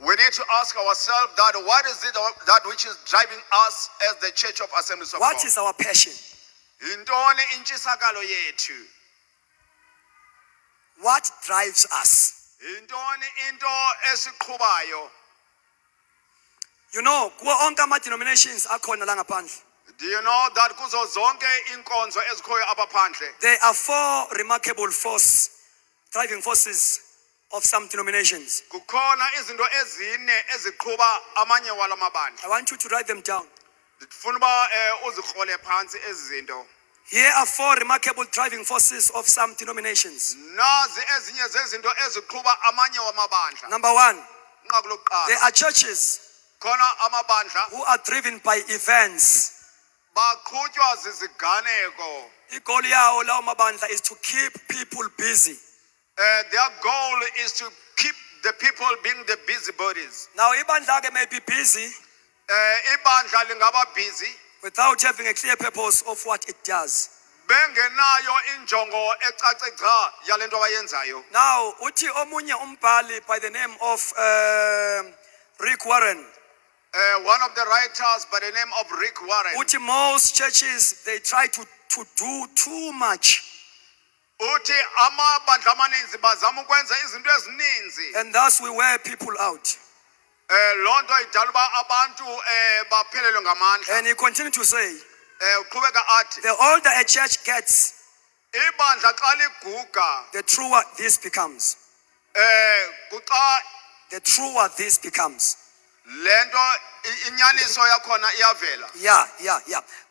We need to ask ourselves that what is it that which is driving us as the Church of Assemblies of God? What is our passion? Yintoni intshisakalo yethu? What drives us? Yintoni into esiqhubayo? You know, kuwo onke ama-denominations akhona la ngaphandle. Do you know that kuzo zonke inkonzo ezikhoyo apha phandle? There are 4 remarkable driving forces of some denominations. Kukhona izinto ezine eziqhuba amanye wala mabandla. I want you to write them down. Ndifuna uba uzikrole phantsi ezi zinto. Here are 4 remarkable driving forces of some denominations. Nazi ezinye zezinto eziqhuba amanye wamabandla. Number 1, Inqaku lokuqala. there are churches Khona amabandla who are driven by events. baqhutywa ziziganeko. Igoli yawo lawo mabandla is to keep people busy. Their goal is to keep the people being the busybodies. Now, ibandla ke may be busy Ibandla lingaba busy without having a clear purpose of what it does. bengenayo injongo ecace gca yale nto abayenzayo. Now, uthi omunye umbhali by the name of Rick Warren. One of the writers by the name of Rick Warren. Uthi most churches, they try to do too much. Uthi amabandla amaninzi bazama ukwenza izinto ezininzi. And thus we wear people out. Loo nto idala uba abantu baphelelwe ngamandla. And he continued to say, Uqhubeka athi the older a church gets, ibandla xa liguga the truer this becomes. kuxa The truer this becomes. le nto inyaniso yakhona iyavela. Yeah.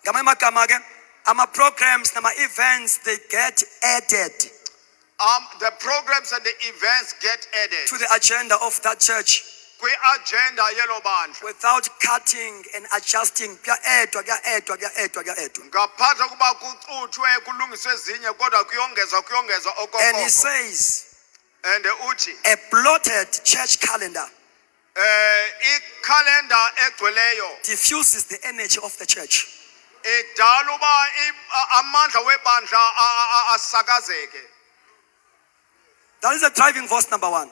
Ngamanye amagama ke, ama-programs nama-events, they get added The programs and the events get added to the agenda of that church kwi-agenda yelo bandla without cutting and adjusting. Kuya-addwa. ngaphandle kokuba kucuthwe kulungiswe ezinye kodwa kuyongezwa And he okokoko. says, And uthi a blotted church calendar ikhalenda egcweleyo diffuses the energy of the church. idala uba amandla webandla asakazeke. That is the driving force number 1.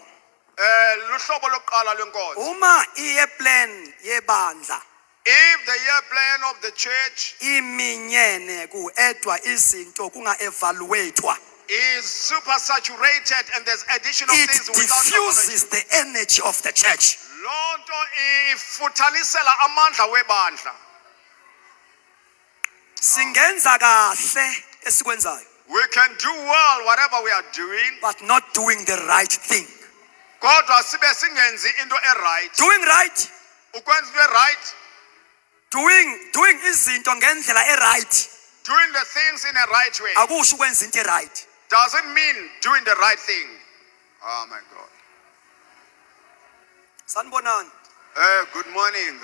Luhlobo lokuqala lwenkonzo. Uma iye plan yebandla If the year plan of the church iminyene ku-edwa izinto kunga-evaluatwa, is super saturated and there's additional it things without diffuses the energy of the church. loo nto ifuthalisela amandla webandla. Singenza kahle esikwenzayo, We can do well whatever we are doing, but not doing the right thing. kodwa sibe singenzi into right. Doing right, Ukwenza into right, doing izinto ngendlela right, doing the things in a right way akusho ukwenza into right. doesn't mean doing the right thing. Oh my God. Sanibonani. Good morning.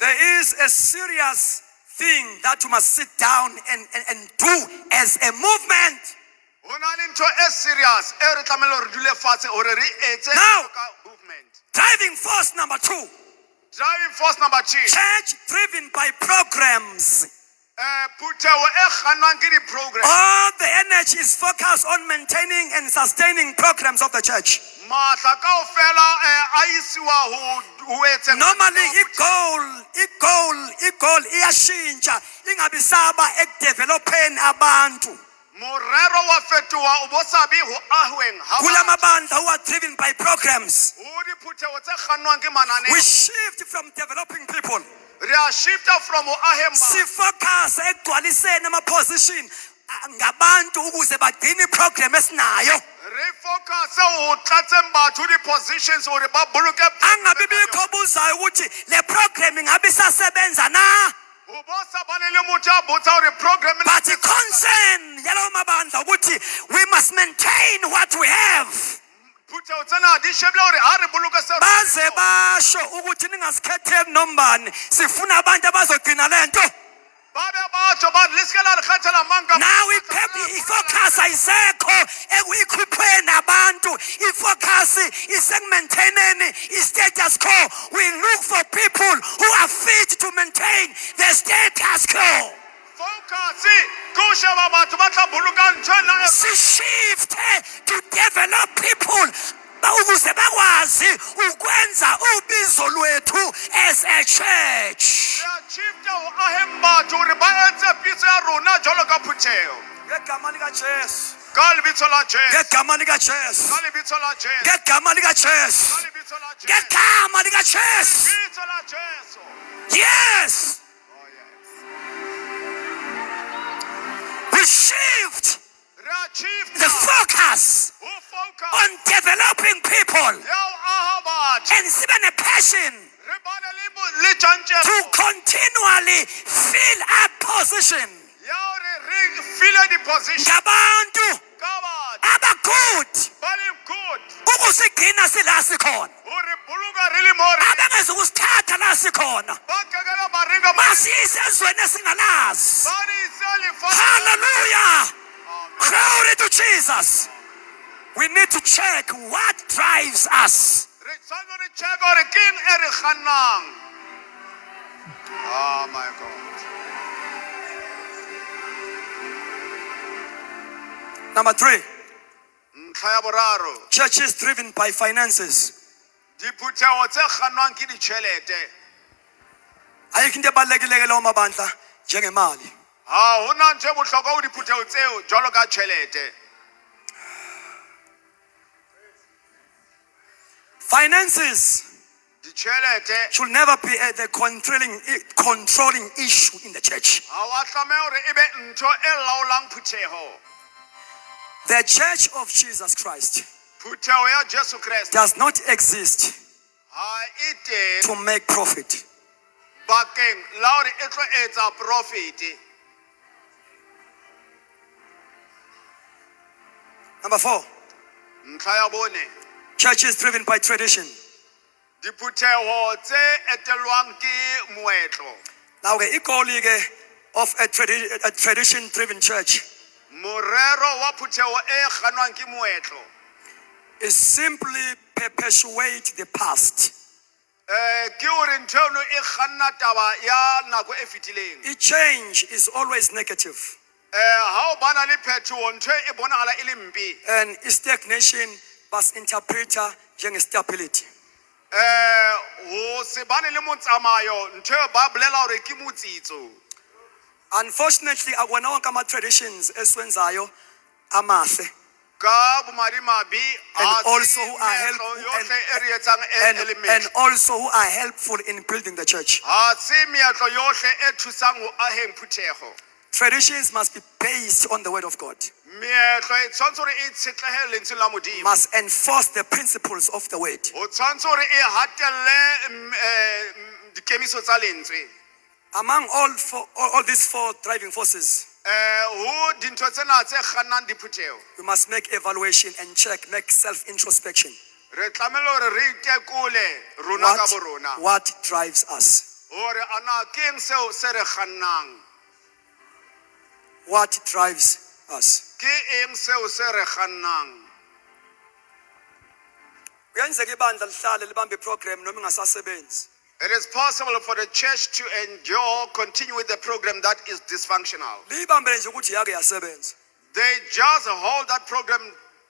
There is a serious thing that you must sit down and do as a movement. Serious. Now, Movement. driving force number 2, Driving force number 2. church driven by programs. Program. All the energy is focused on maintaining and sustaining programs of the church. Normally, i-goal iyashintsha ingabisaba ekudevelopeni abantu. Kula mabandla who are driven by programs, we shift from developing people. Sifocus ekugcwaliseni ama-position ngabantu ukuze bagcine iprogram esinayo. Angabi bikho obuzayo ukuthi le program ingabe isasebenza na. But the concern yalawo mabandla ukuthi we must maintain what we have. Baze basho ukuthi ningasikhetheli nombani, sifuna abantu abazogcina lento. Now ifocus ayisekho ekuyikhupheni abantu, ifocus isekumaintaineni i-status quo. We look for people who are fit to maintain the status quo. Shift to develop people ukuze bakwazi ukwenza ubizo lwethu as a church. Re achieve ho aheng batho hore ba etse pitso ya rona jwalo ka Phuthego. Ngegama lika Jesu. Ka lebitso la Jesu. Ngegama lika Jesu. Ka lebitso la Jesu. Ngegama lika Jesu. Ka lebitso la Jesu. Ngegama lika Jesu. Lebitso la Jesu. Yes. Oh yes. We shift Re achieve the focus ho focus on developing people ya ho aha batho. and sibe ne passion Re bane le tjantjello to continually fill up position ya hore re file di-position ngabantu ka batho abagood ba le good ukusigcina sila sikhona hore boloka re le mo re abangeza ukusithatha la sikhona ba kekela ba ringa ba basiyise ezweni esingalazi. ba di ise lefatshe. Hallelujah. Glory to Jesus. We need to check what drives us. Re tshwanetse re check hore ke eng e re kgannang. Oh my God. Number 3, Ntlha ya boraro, churches driven by finances. diphuthego tse kgannwang ke ditjhelete. Ayikho into ebalulekile leyo mabandla njengemali. Ha hona ntho e bohlokwa ho diphuthego tseo jwalo ka tjhelete. Finances Ditjhelete should never be the controlling issue in the church. ha wa tlameha hore ebe ntho e laolang phuthego. The church of Jesus Christ Phuthego ya Jesu Kriste does not exist ha e teng to make profit. bakeng la hore e tlo etsa profit. Number 4, Ntlha ya bone, churches driven by tradition. diphuthego tse etelwang ke moetlo. Now, the of a tradition-driven church Morero wa phuthego e kgannwang ke moetlo is simply perpetuate the past. ke hore ntho eno e kganna taba ya nako e fetileng. Change is always negative, Ha o bana le phetoho ntho e bonahala e le mpe. and stagnation must interpreter stability. Ho se bane le motsamayo ntho e ba bolela hore ke motsitso. Unfortunately, akwana wonke ama-traditions esiwenzayo amahle, Ka bomadimabe And ha also se who are meetlo helpful yohle e re etsang e le and metle. also who are helpful in building the church. Ha se meetlo yohle e thusang ho aheng phuthego. Traditions must be based on the word of God, Meetlo e tshwanetse hore e tshetlehele lentsweng la Modimo. must enforce the principles of the word. O tshwanetse hore e hatelle dikemiso tsa lentswe. Among all these 4 driving forces, Ho dintho tsena tse kgannang diphuthego. we must make evaluation and check, make self-introspection. Re tlamehile hore re itekole rona ka bo rona. What drives us? Hore ana ke eng seo se re kgannang? What drives us? Ke eng seo se re kgannang? Kuyenzeka ibandla lihlale libambe iprogram noma ingasasebenzi. It is possible for the church to endure, continue with the program that is dysfunctional. Liyibambele nje ukuthi yake yasebenza. They just hold that program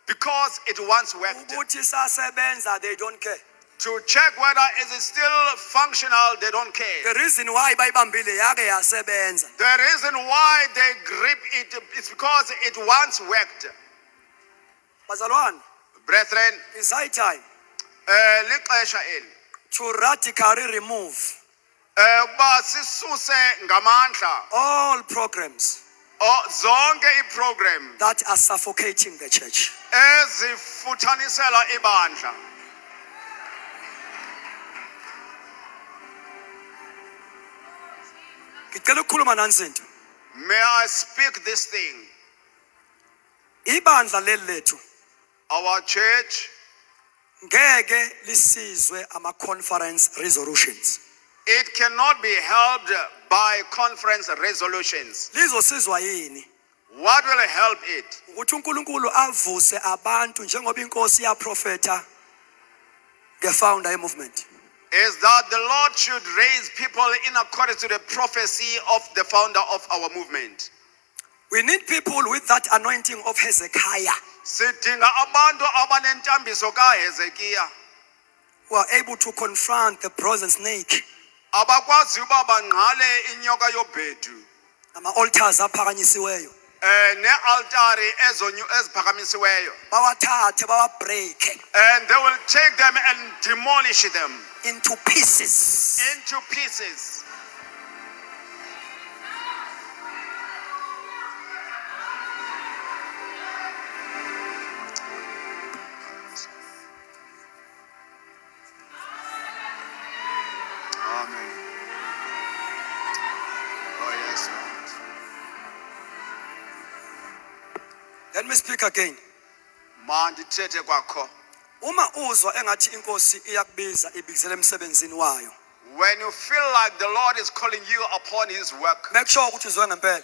because it once worked. Ukuthi sasebenza, they don't care. To check whether is it still functional, they don't care. The reason why bayibambile yake yasebenza. The reason why they grip it is because it once worked. Bazalwane, Brethren, it's high time lixesha eli. to radically remove Ba sisuse ngamandla all programs zonke iprogram that are suffocating the church. ezifuthanisela ibandla. Ngicela ukukhuluma nansinto. May I speak this thing? Ibandla leli lethu Our church, ngeke lisizwe ama-conference resolutions. it cannot be helped by conference resolutions. Lizosizwa yini? What will help it? Ukuthi uNkulunkulu avuse abantu njengoba inkosi yaprofeta nge-founder ye-movement. Is that the Lord should raise people in accordance to the prophecy of the founder of our movement. We need people with that anointing of Hezekiah Sidinga abantu abanentambiso kaHezekiya who are able to confront the brazen snake. abakwazi uba bangqale inyoka yobhedu Ama-altars aphakanyisiweyo. ne-altari eziphakamisiweyo. Bawathathe, bawabreak And they will take them and demolish them into pieces. into pieces. Amen. Oh yes, Lord. Let me speak again. Mandithethe kwakho. Uma uzwa engathi inkosi iyakubiza ibizele emsebenzini wayo. When you feel like the Lord is calling you upon his work, Make sure ukuthi uzwe ngempela.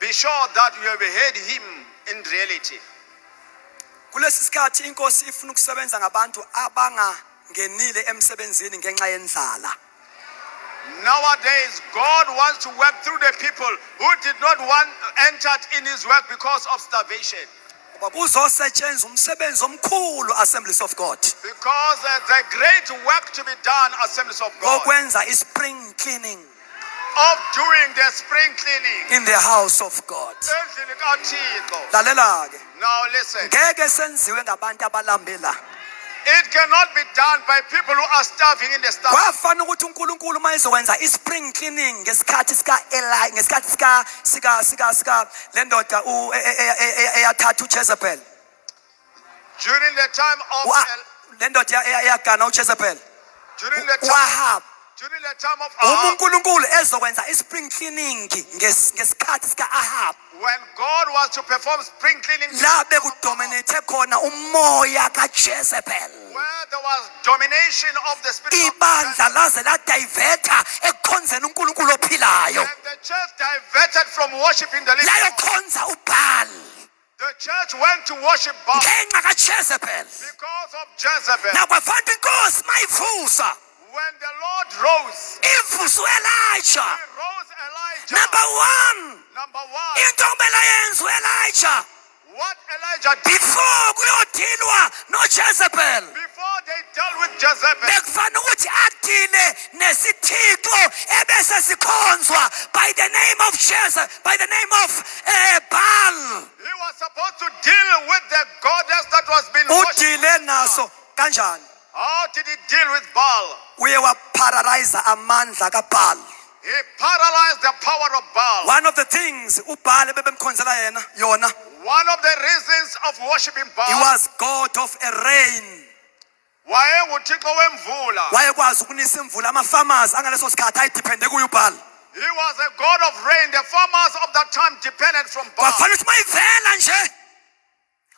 be sure that you have heard him in reality. Kulesi sikhathi inkosi ifuna ukusebenza ngabantu abangangenile emsebenzini ngenxa yendlala. Nowadays, God wants to work through the people who did not want entered in his work because of starvation. Ngoba kuzosetshenzwa umsebenzi omkhulu Assemblies of God. Because the great work to be done, Assemblies of God, Ngokwenza spring cleaning of doing the spring cleaning. in the house of God. Endlini kaThixo. Lalela ke. Now listen, Ngeke senziwe ngabantu abalambela. it cannot be done by people who are starving in the starving. Kwafana ukuthi uNkulunkulu mayezokwenza spring cleaning ngesikhathi sika Eli ngesikhathi sika lendoda eyathatha uJezebel. During the time of Lendoda eyagana uJezebel. during the time Wahab. during the time of Ahab, uNkulunkulu ezokwenza spring cleaning ngesikhathi sika Ahab. when God was to perform spring cleaning, La bekudominate khona umoya kaJezebel. where there was domination of the spirit of Ibandla laze la diverta ekukhonzeni uNkulunkulu ophilayo. and the church diverted from worshiping the living Layo God. khonza uBaal. The church went to worship Baal Ngenxa kaJezebel. because of Jezebel. Nakwafana inkosi mayivusa. When the Lord rose, Ivusa uElijah. he rose Elijah. Number 1. Number one, Into okumele yenze uElijah what Elijah did before kuyodilwa noJezebel. before they dealt with Jezebel, Bekufana ukuthi adile nesithixo ebese sikhonzwa by the name of Jezebel, by the name of Baal. he was supposed to deal with the goddess that was being worshipped. Udile naso kanjani? How did he deal with Baal? Uye waparalyze amandla kaBaal. He paralyzed the power of Baal. One of the things uBaal ebebemkhonzela yona, One of the reasons of worshiping he Baal, was God of a rain. wayenguthixo wemvula. Wayekwazi ukunisa imvula ama-farmers angaleso sikhathi ayidepende kuye uBaal. He was a god of rain. The farmers of that time depended from Baal. Kwafana ukuthi mayivela nje.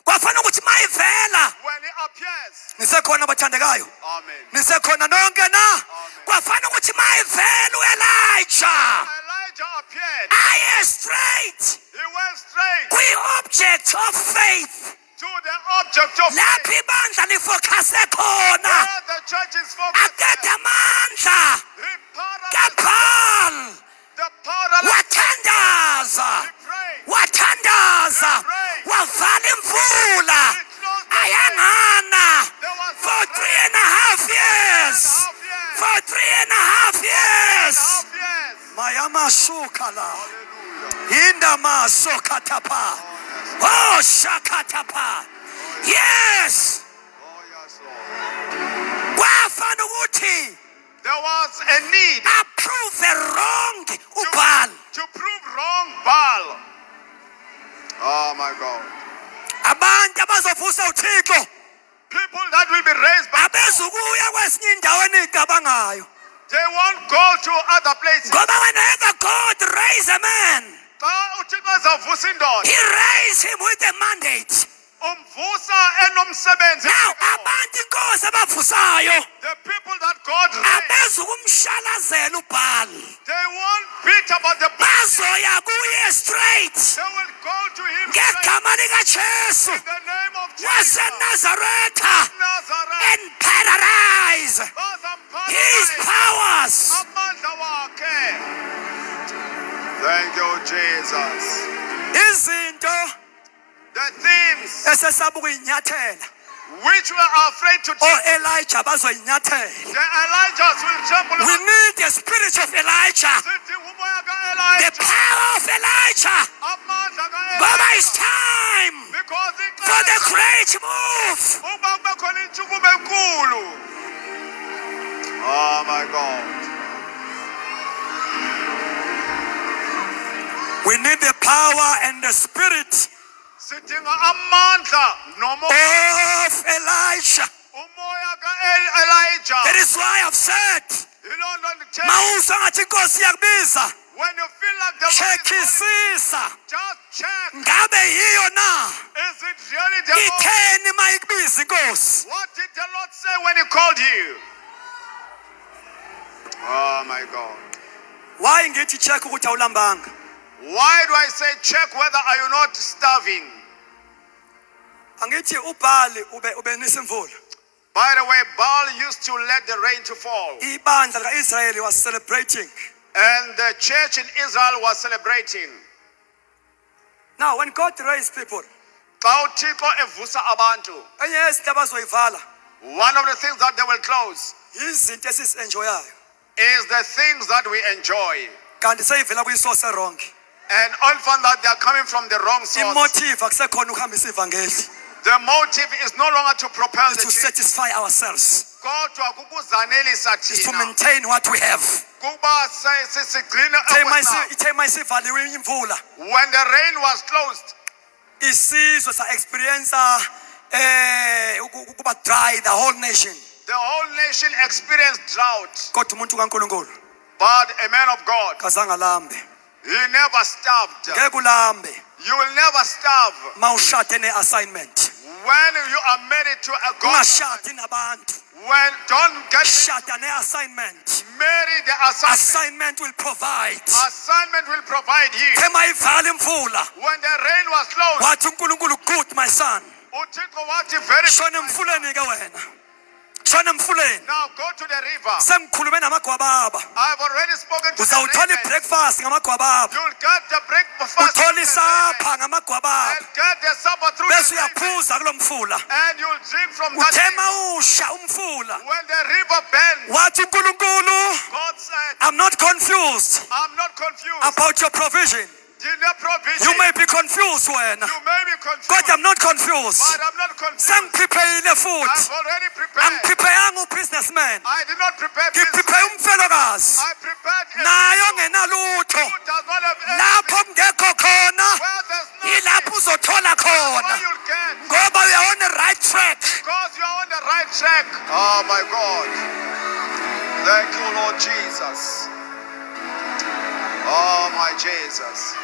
Kwafana ukuthi mayivela. When he appears, Nisekhona bathandekayo. amen. Nisekhona nonke na. Kwafana ukuthi mayivela uElijah. Elijah appeared. Aye straight He went straight kwi-object of faith. to the object of Lapho faith. ibandla lifocuse khona. Where the church is focused. Aqeda amandla He paralyzed kaBaal. the paralyzed. Wathandaza. He prayed. Wathandaza. Wavala imvula. He closed the Ayangana. There was For 3.5 years. For 3.5 years. half years. Mayamasuka la. Hallelujah. Indama sokatapa. Oh shakatapa. Yes. Oh yes, Lord. Kwafana ukuthi There was a need approve the wrong uBaal. to prove wrong Baal. Oh my God. Abantu abazovusa uThixo People that will be raised by, abezukuya kwesinye indawo enicabangayo. they won't go to other places. Ngoba whenever God raise a man, Xa uThixo ezavusa indoda, he raise him with a mandate. umvusa enomsebenzi. Now abantu inkosi abavusayo The people that God raised, abezukumshalazela uBaal. they won't beat about the bush. Bazoya kuye straight They will go to him straight. ngegama likaJesu In the name of Jesus. waseNazaretha Nazareth. and paralyze Bazamphatha his powers. amandla wakhe. Thank you, Jesus. izinto the things esesaba ukuyinyathela which we are afraid to take, Elijah bazoyinyathela. the Elijahs will tremble. We need the spirit of Elijah, the power of Elijah. Baba, it's time for the great move. Oh my God. We need the power and the spirit Sidinga amandla nomoya of Elijah. Elijah. That is why I've said, Ilona ndithe, mawuzwa ngathi inkosi iyakubiza, when you feel like the Lord is calling, checkisisa just check. ngabe yiyo na. Is it really the Lord? Itheni mayikubiza inkosi? What did the Lord say when He called you? Oh my God. Why ngithi check ukuthi awulambanga? Why do I say check whether are you not starving? Angithi ubhali ube nisimvula. By the way, Baal used to let the rain to fall. Ibandla kaIsrael was celebrating. And the church in Israel was celebrating. Now when God raised people, Xa uThixo evusa abantu, enye yezinto abazoyivala one of the things that they will close izinto esizenjoyayo. is the things that we enjoy. Kanti seyivela kwisource wrong. And all found that they are coming from the wrong source. Imotive akusekhona ukuhambisa ivangeli. The motive is no longer to propel It's the to church. satisfy ourselves. Kodwa kukuzanelisa It's to thina. maintain what we have. Kuba sigcine okwesinayo. Ithe mayisivaliwe imvula. When the rain was closed, Isizwe sa experience ukuba dry, the whole nation. the whole nation experienced drought. Kodwa umuntu kaNkulunkulu But a man of God, kazange lambe. he never starved. Ngeke ulambe You will never starve mawushade ne-assignment. when you are married to a God. Ungashadi nabantu. When don't get Shada ne-assignment. married, the assignment. Assignment will provide. Assignment will provide you. Ke mayivala imvula. When the rain was closed, Wathi uNkulunkulu, good my son. uThixo wathi very Shona emfuleni ke wena. Shona emfuleni. now go to the river. Sengikhulume namagwababa. I've already spoken to the Uzawuthola ravens. ibreakfast ngamagwababa. You'll get the breakfast Uthola from the isapha ravens ngamagwababa. and get the supper through Bese the ravens, uyaphuza kulo mfula. and you'll drink from that Uthe river. mawusha umfula. When the river bends, Wathi uNkulunkulu, God said, I'm not confused I'm not confused. about your provision. In the provision, You may be confused wena. you may be confused, God, I'm not confused. but I'm not confused. Sengiprepare futhi. I've already prepared. Angiprepare businessman. I did not prepare business. Ngiprepare umfelokazi. I prepared a Nayo ngenalutho. who does not have anything. Lapho ngekho khona, Where there's ilapho nothing, uzothola where khona. you'll get. Ngoba we are on the right track. Because you're on the right track. Oh my God. Thank you, Lord Jesus. Oh my Jesus.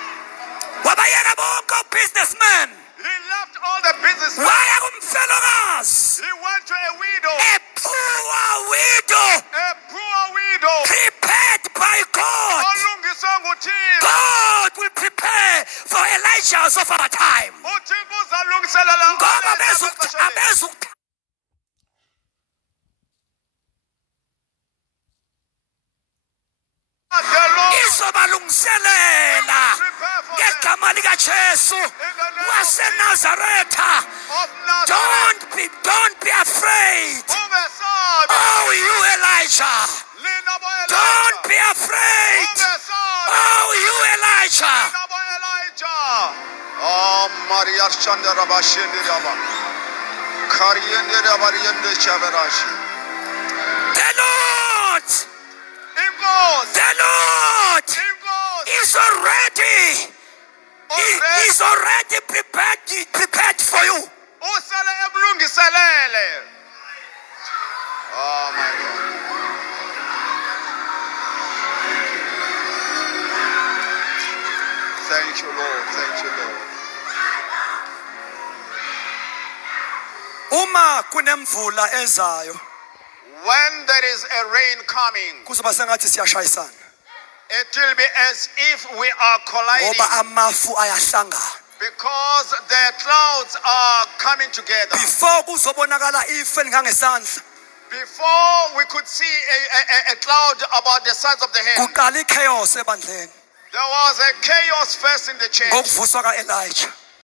Wabayeka bonke businessman. He left all the business. Waya kumfelokazi. He went to a widow, A poor widow a poor widow. prepared by God. Olungiswe nguThixo. God will prepare for Elijah's of our time. uThixo uzalungiselela Ngoba abexesha lethu. abezukutha The Lord izobalungiselela prepare for them. ngegama likaJesu waseNazaretha. Of Nazareth. Don't be afraid. Ungesabi. Oh, you Elijah. Lina bo Don't Elijah. be afraid. Ungesabi. Oh, you Elijah. Lina bo Elijah. Oh, Maria Chandra Bashindi Raba. Kariyende Rabariyende Chavarashi. The Lord, Ingos. the Lord Ingos. is already, is already prepared for you. Usale emlungiselele. Oh my God. Thank you, Lord. Thank you, Lord. Uma kunemvula ezayo, When there is a rain coming, kuzoba sengathi siyashayisana. it will be as if we are colliding Ngoba amafu ayahlangana. because the clouds are coming together. Before kuzobonakala ife ngangesandla, Before we could see a cloud about the size of the hand, kuqala ichaos ebandleni. There was a chaos first in the church ngokuvuswa ka-Elijah.